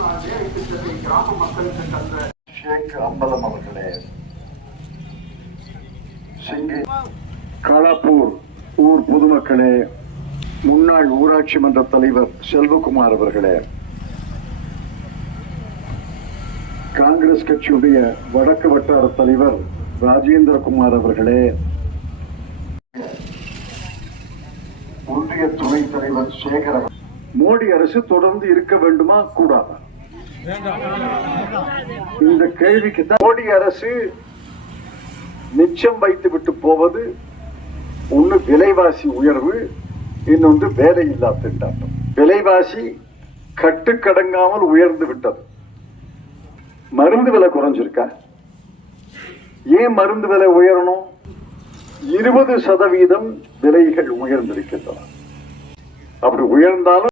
கிராம மக்களுக்கு தந்த ஷேக் அம்பலம் அவர்களே, காலாப்பூர் ஊர் பொதுமக்களே, முன்னாள் ஊராட்சி மன்ற தலைவர் செல்வகுமார் அவர்களே, காங்கிரஸ் கட்சியுடைய வடக்கு வட்டார தலைவர் ராஜேந்திரகுமார் அவர்களே, ஒன்றிய துணைத் தலைவர் சேகர், மோடி அரசு தொடர்ந்து இருக்க வேண்டுமா கூடாதா? இந்த கேள்விக்கு தான் மோடி அரசு நிச்சயம் வைத்து விட்டு போவது ஒன்று விலைவாசி உயர்வு, இன்னொன்று வேலையில்லா திண்டாட்டம். விலைவாசி கட்டுக்கடங்காமல் உயர்ந்து விட்டது. மருந்து விலை குறைஞ்சிருக்கா? ஏன் மருந்து விலை உயரணும்? 20% விலைகள் உயர்ந்திருக்கின்றன. அப்படி உயர்ந்தாலும்